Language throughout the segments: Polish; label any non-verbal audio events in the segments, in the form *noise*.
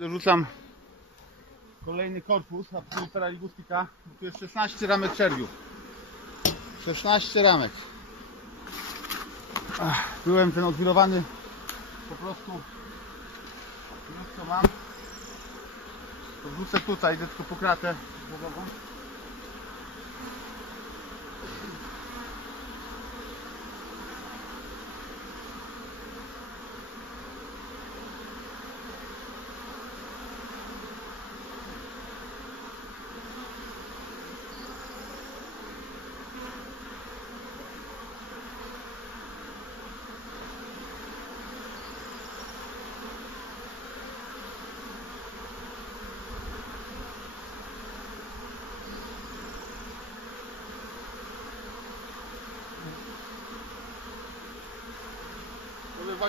Dorzucam kolejny korpus Absolutera Ligustica. Tu jest 16 ramek czerwiu. 16 ramek. Ach, Byłem ten odwirowany po prostu już co mam. To wrzucę tutaj, idę tylko po kratę.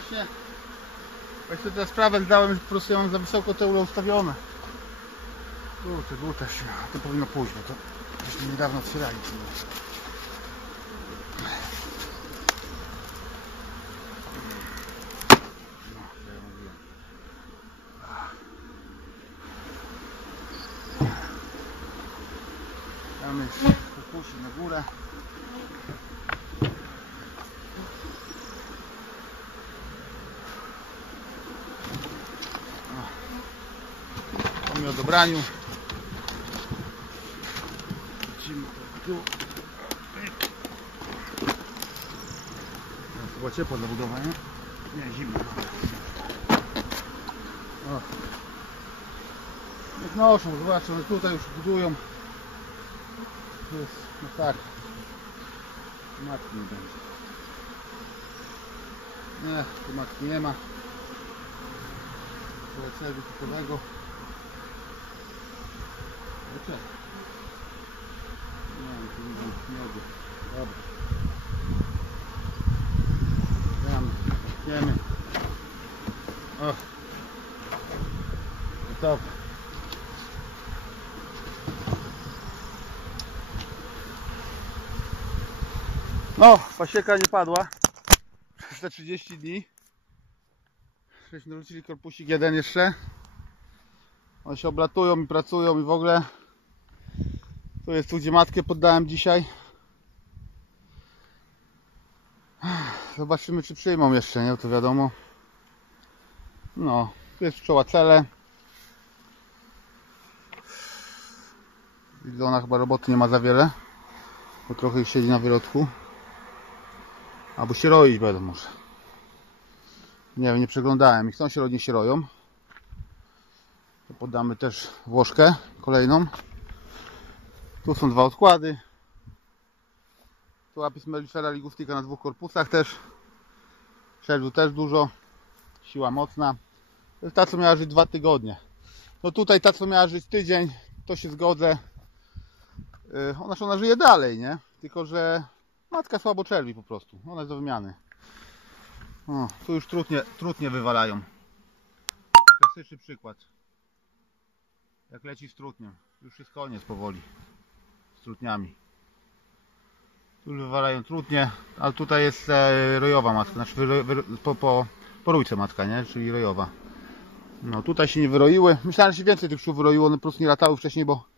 Właśnie właśnie tę sprawę zdałem, że po prostu ja mam za wysoko te ule ustawione. Kurczę, głuta się. To powinno pójść, bo to żeśmy niedawno otwierali. No. Tam jest kukusi na górę. Po mi odebraniu. Lecimy tu. Teraz Chyba ciepło dla budowania. Nie, zimno. O. Niech noszą, zobaczą, że tutaj już budują. To jest, no tak. Matki nie będzie. Nie, tu matki nie ma. PLC wykupowego. Czekaj. Nie wiem, tu nie wiem, miodu. Dobra. Damy, wiemy. O. Gotowe. No, pasieka nie padła. Przez te 30 dni. Żeśmy wrócili korpusik jeden jeszcze. One się oblatują i pracują i w ogóle. Tu jest tu, gdzie matkę poddałem dzisiaj. Zobaczymy, czy przyjmą jeszcze, nie? To wiadomo. No, tu jest pszczoła cele. Ona chyba roboty nie ma za wiele. Bo trochę już siedzi na wyrodku. Albo się roić będą może. Nie wiem, nie przeglądałem. Ich chcą się rodnie się roją. To Podamy też włożkę kolejną. Tu są dwa odkłady. Tu apis mellifera ligustica na dwóch korpusach też. Czerwiu też dużo. Siła mocna. To jest ta, co miała żyć dwa tygodnie. No tutaj ta, co miała żyć tydzień, to się zgodzę. Yy, Ona, ona żyje dalej, nie? Tylko, że matka słabo czerwi po prostu. Ona jest do wymiany. O, tu już trudnie, trudnie wywalają. Klasyczny przykład. Jak leci z trutniem. Już jest koniec powoli. Trutniami. Tu wywalają trutnie, ale tutaj jest e, rojowa matka. Znaczy wyro, po, po, po rójce matka, nie? Czyli rojowa. No tutaj się nie wyroiły. Myślałem, że się więcej tych pszczół wyroiło, one po prostu nie latały wcześniej, bo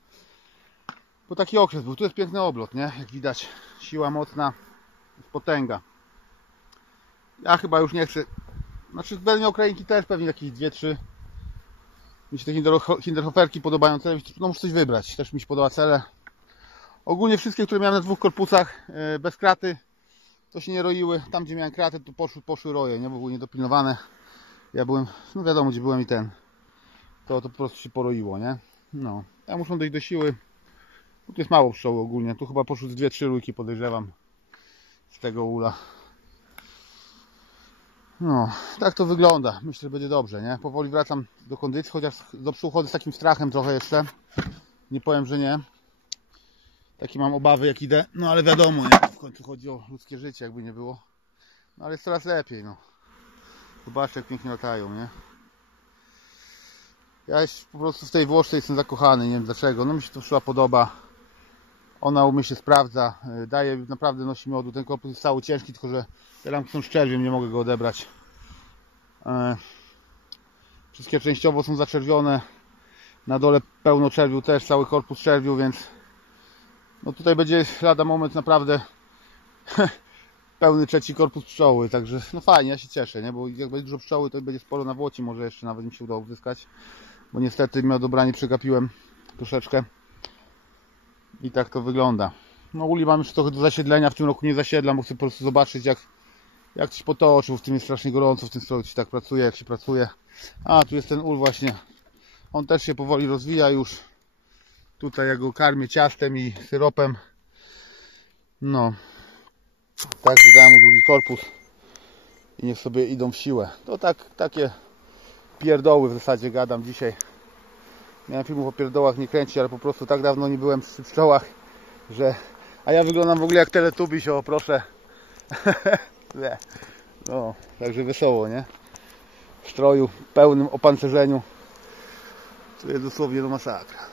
bo taki okres był. Tu jest piękny oblot, nie? Jak widać, siła mocna, potęga. Ja chyba już nie chcę. Znaczy, będę miał krainki też pewnie jakieś dwie, trzy. Mi się te Hinderho- Hinderhoferki podobają no muszę coś wybrać. Też mi się podoba cele. Ogólnie wszystkie, które miałem na dwóch korpusach e, bez kraty, to się nie roiły. Tam, gdzie miałem kratę, to poszły, poszły roje, nie? Były niedopilnowane. Ja byłem, no wiadomo, gdzie byłem i ten. To, to po prostu się poroiło, nie? No. Ja muszę dojść do siły. Tu jest mało pszczoły ogólnie. Tu chyba poszły z dwie, trzy rójki, podejrzewam. Z tego ula. No, tak to wygląda. Myślę, że będzie dobrze, nie? Powoli wracam do kondycji, chociaż do przodu chodzę z takim strachem trochę jeszcze. Nie powiem, że nie. Takie mam obawy, jak idę. No ale wiadomo, nie? W końcu chodzi o ludzkie życie, jakby nie było. No ale jest coraz lepiej, no. Zobaczcie, jak pięknie latają, nie? Ja już po prostu w tej Włoszce jestem zakochany, nie wiem dlaczego. No mi się to szła podoba. Ona u mnie się sprawdza, y, daje, naprawdę nosi miodu. Ten korpus jest cały ciężki, tylko że te lampki są szczerwie, nie mogę go odebrać. E, Wszystkie częściowo są zaczerwione. Na dole pełno czerwiu też, cały korpus czerwiu, więc no tutaj będzie lada moment naprawdę *laughs* pełny trzeci korpus pszczoły, także no fajnie, ja się cieszę, nie? bo jak będzie dużo pszczoły, to będzie sporo nawłoci, może jeszcze nawet mi się udało uzyskać, bo niestety miał dobranie przegapiłem troszeczkę i tak to wygląda. No uli mam już trochę do zasiedlenia, w tym roku nie zasiedlam, bo chcę po prostu zobaczyć jak, jak coś potoczył, w tym jest strasznie gorąco, w tym stroju się tak pracuje, jak się pracuje. A, tu jest ten ul właśnie, on też się powoli rozwija już. Tutaj ja go karmię ciastem i syropem. No, Także dałem mu drugi korpus i niech sobie idą w siłę. To tak, takie pierdoły w zasadzie gadam dzisiaj. Miałem filmów o pierdołach nie kręcić, ale po prostu tak dawno nie byłem przy pszczołach, że... A ja wyglądam w ogóle jak teletubi się, o proszę. *laughs* No, także wesoło, nie? W stroju, pełnym opancerzeniu. To jest dosłownie do masakra.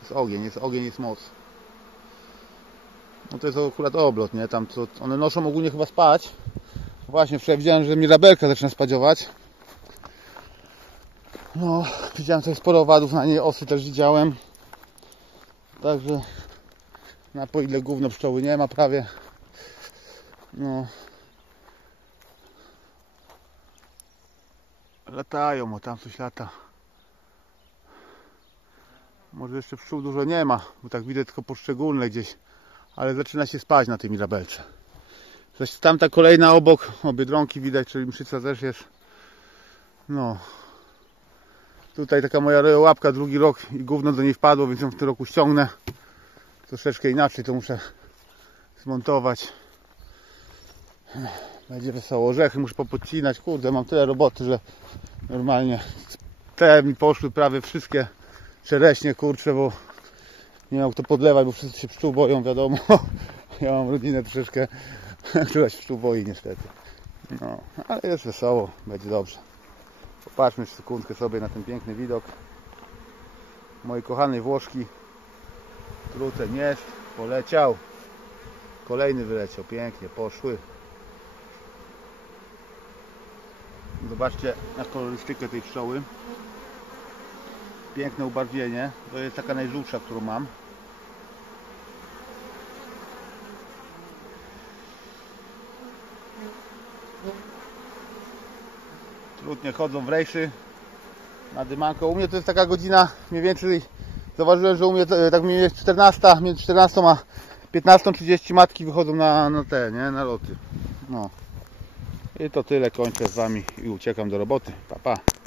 Jest ogień, jest ogień, jest moc. No to jest akurat oblot, nie? Tam co, one noszą ogólnie chyba spać. Właśnie wczoraj widziałem, że mirabelka zaczyna spadziować. No, widziałem tutaj sporo owadów na niej, osy też widziałem. Także na po ile gówno pszczoły nie ma prawie. No. Latają, o tam coś lata. Może jeszcze pszczół dużo nie ma, bo tak widać tylko poszczególne gdzieś ale zaczyna się spać na tej mirabelce. Zaś tamta kolejna obok, o Biedronki widać, czyli mszyca też jest. No. Tutaj taka moja łapka drugi rok i gówno do niej wpadło, więc ją w tym roku ściągnę. Troszeczkę inaczej to muszę zmontować. Będzie wesoło. Orzechy muszę popodcinać. Kurde, mam tyle roboty, że normalnie te mi poszły prawie wszystkie czereśnie, kurcze, bo nie miał kto podlewać, bo wszyscy się pszczół boją, wiadomo. *laughs* Ja mam rodzinę troszeczkę, która się pszczół boi niestety. No, ale jest wesoło, będzie dobrze. Popatrzmy sekundkę sobie na ten piękny widok. Mojej kochanej Włoszki. Truten jest, poleciał. Kolejny wyleciał, pięknie, poszły. Zobaczcie na kolorystykę tej pszczoły. Piękne ubarwienie. To jest taka najżółtsza, którą mam. Trudnie chodzą w rejszy na dymanko. U mnie to jest taka godzina mniej więcej zauważyłem, że u mnie to, tak mniej więcej 14, między 14 a 15.30 matki wychodzą na, na te, nie, na loty. No. I to tyle, kończę z Wami i uciekam do roboty. Pa, pa.